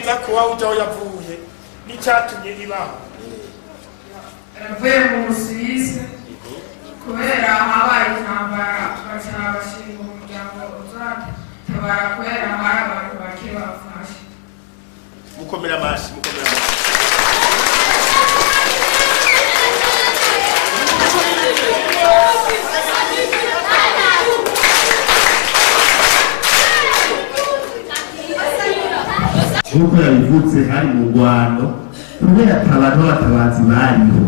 neza kuba ujyaho yavuye n'icyatumye ibaho. Yavuye mu Busuwisi kubera habaye intambara bashaka bashinga umuryango uzatabara kubera hari abantu bake bafashe. Mukomera amashi. Nk'uko yabivutse hari mu Rwanda kubera abantu b'abatabazi bariho.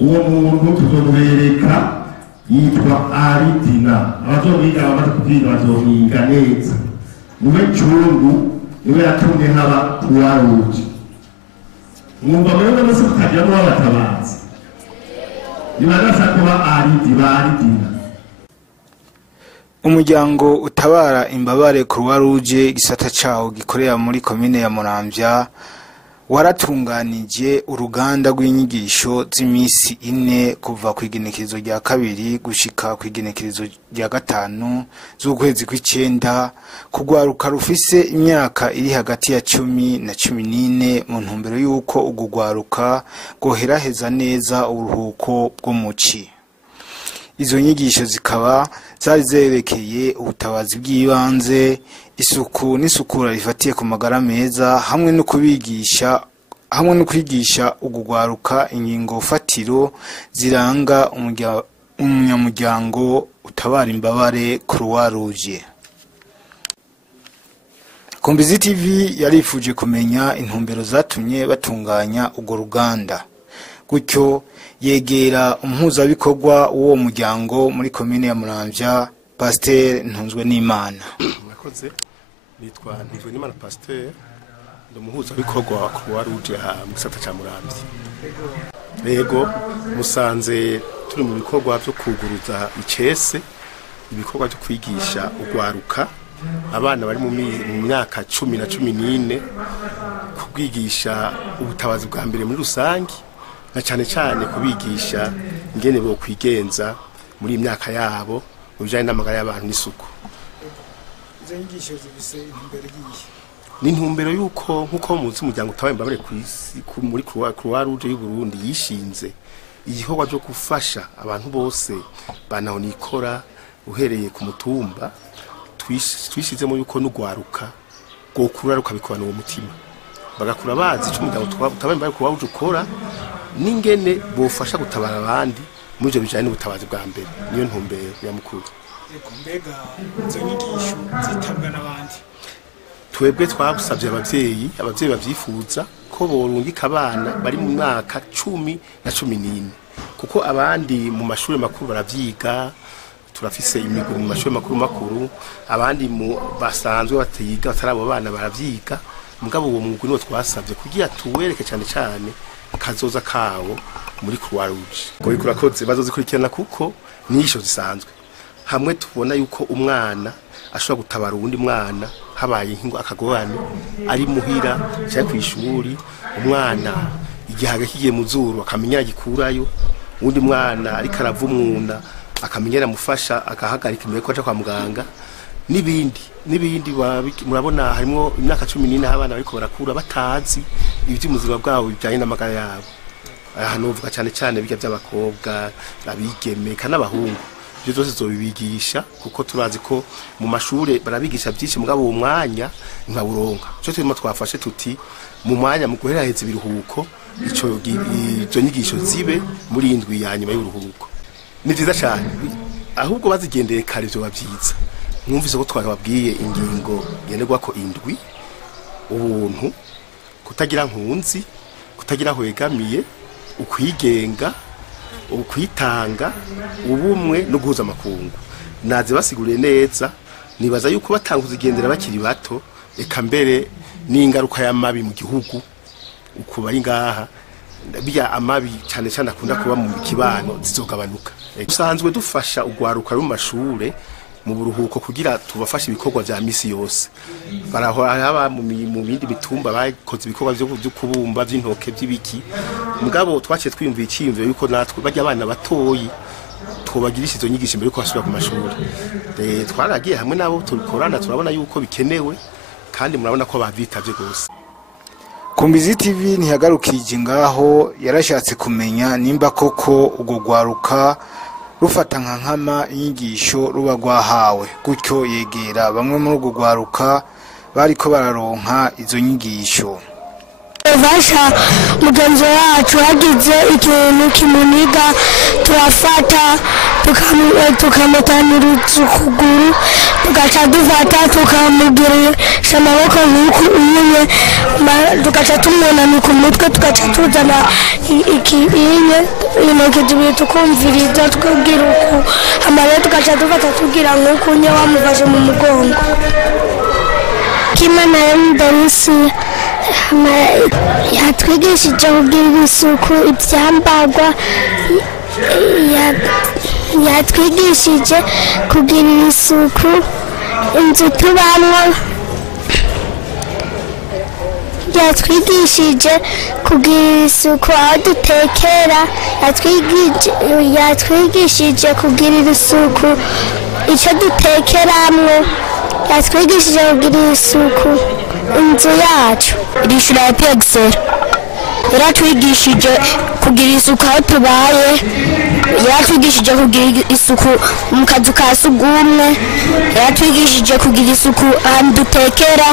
Uwo muntu tuzomubereka yitwa Aridina. Abazobiga bamaze kubwira bazomwiga neza. Niwe Cungu niwe yatumye haba Croix-Rouge. Mwumva mwebwe mwese mutagira n'abatabazi. Nibanasa kuba Aridina. Umuryango utabara imbabare Croix-Rouge igisata cawo gikorera muri komine ya Muramvya waratunganije uruganda rw'inyigisho z'imisi 4 kuva ku igenekerezo rya 2 gushika ku igenekerezo rya 5 z'ukwezi kw'icenda kugwaruka rufise imyaka iri hagati ya 10 na 14 mu ntumbero yuko ugugwaruka goheraheza neza uruhuko bwo muci. Izo nyigisho zikaba zari zerekeye ubutabazi bw'ibanze, isuku n'isukura rifatiye ku magara meza hamwe no kwigisha ugugwaruka ingingo fatiro ziranga umunyamuryango utabara imbabare Croix-Rouge. Kombizi TV yarifuje kumenya intumbero zatumye batunganya ugo ruganda. Gutyo yegera umuhuzabikorwa w'uwo muryango muri komine ya Muramvya, Pasteur Ntunzwenimana. Murakoze, nitwa Ntunzwenimana Pasteur, ndi umuhuzabikorwa wa Croix-Rouge mu gisata ca Muramvya. Rego musanze turi mu bikorwa byo kuguruza icese, ibikorwa byo kwigisha ugwaruka abana bari mu myaka 10 na 14 kubwigisha ubutabazi bwa mbere muri rusangi, na cyane kubigisha ingene bo kwigenza muri imyaka yabo mu bijanye n'amagara y'abantu n'isuku. Izo nyigisho zibise intumbero yihe? Ni intumbero yuko nkuko muzi umuryango utabaye imbabare kw'isi muri Croix-Rouge y'u Burundi yishinze igikorwa cyo gufasha abantu bose banaho nikora uhereye ku mutumba twishizemo yuko n'ugwaruka gokura rukabikwana uwo mutima bagakura bazi cyo umuryango utabaye imbabare Croix-Rouge ukora n'ingene bofasha gutabara abandi muri byo bijanye n'ubutabazi bwa mbere. Niyo ntumbero ya mukuru. Mbega izo nyigisho zitabwa n'abandi? Twebwe twabusabye abavyeyi bavyifuza ko borungika abana bari mu mwaka 10 na 14 kuko abandi mu mashuri makuru baravyiga. Turafise imiguru mu mashuri makuru abandi mu basanzwe batiga batarabo bana baravyiga. Mugabo uwo mugwi no twasabye kugira tuwereke cyane kazoza kawo muri Croix-Rouge. Ko ikurakoze bazozikurikirana kuko nisho zisanzwe. Hamwe tubona yuko umwana ashobora gutabara uwundi mwana habaye inkingo akagorane ari muhira cyangwa kwishuri, umwana igihaga kigiye mu zuru akamenya gikurayo, uwundi mwana ari karavumunda akamenyera mufasha akahagarika imbere ko aje kwa muganga nibindi murabona harimo imyaka 14 abana bariko barakura batazi iby'umuzima bwabo bijanye n'amagara yabo. Hanovuga cyane bijya by'abakobwa abigeme kana abahungu byo zose zobibigisha kuko turazi ko mu mashure barabigisha byinshi mugabo uwo mwanya nkaburonka. Cyo turimo twafashe tuti mu mwanya mu guheraheza ibiruhuko ico nyigisho zibe muri indwi ya nyuma y'uruhuko. Ni byiza cyane ahubwo bazigendeye kare byo babyiza. Mwumvise ko twababwiye ingingo yenerwa ko indwi ubuntu kutagira nkunzi kutagira hwegamiye ukwigenga ukwitanga ubumwe no guhuza amakungu. Naze basiguriye neza nibaza yuko batanguza igendera bakiri bato eka mbere n'ingaruka y'amabi mu gihugu uko bari ngaha biya amabi cyane akunda kuba mu kibano zizogabanuka. Usanzwe dufasha ugwaruka mu mashure mu buruhuko kugira tubafashe ibikorwa bya misi yose. Barahora mu bindi bitumba bakoze ibikorwa byo kubumba by'intoke by'ibiki. Mugabo twaciye twiyumviye ikiyumviro yuko natwe bajya abana batoyi twobagirisha izo nyigisho mbere ko basubira ku mashuri. Twaragiye hamwe nabo tubikorana turabona yuko bikenewe kandi murabona ko bavyitavye gose. Kumbizi TV ntiyagarukije ngaho, yarashatse kumenya nimba koko urwo rwaruka rufata nka nkama inyigisho ruba rwahawe, gutyo yegera bamwe muri urwo rwaruka bariko bararonka izo nyigisho. Vasha mugenzi wacu hagize ikintu kimuniga turafata tukamutaniriza ukuguru, tugaca dufata tukamugirisha amaboko nk'uku unye, tugaca tumwunamika umutwe, tugaca tuzana intoki zibiri tukumviriza twubwira uku, amaboko tugaca dufata tugira nk'uku unye wamufashe mu mugongo. Kimana y'Indonesia yatwigishije kugira isuku ibyambarwa, yatwigishije kugira isuku inzu tubamwo, yatwigishije kugira isuku aho dutekera, yatwigishije kugira isuku icyo dutekeramwo, yatwigishije kugira isuku inzu yacu. Irishura ya Pexel yaratwigishije kugira isuku aho tubaye, yaratwigishije kugira isuku mu kazu ka sugumwe, yaratwigishije kugira isuku ahantu dutekera,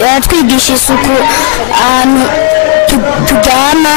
yaratwigisha isuku ahantu turyama.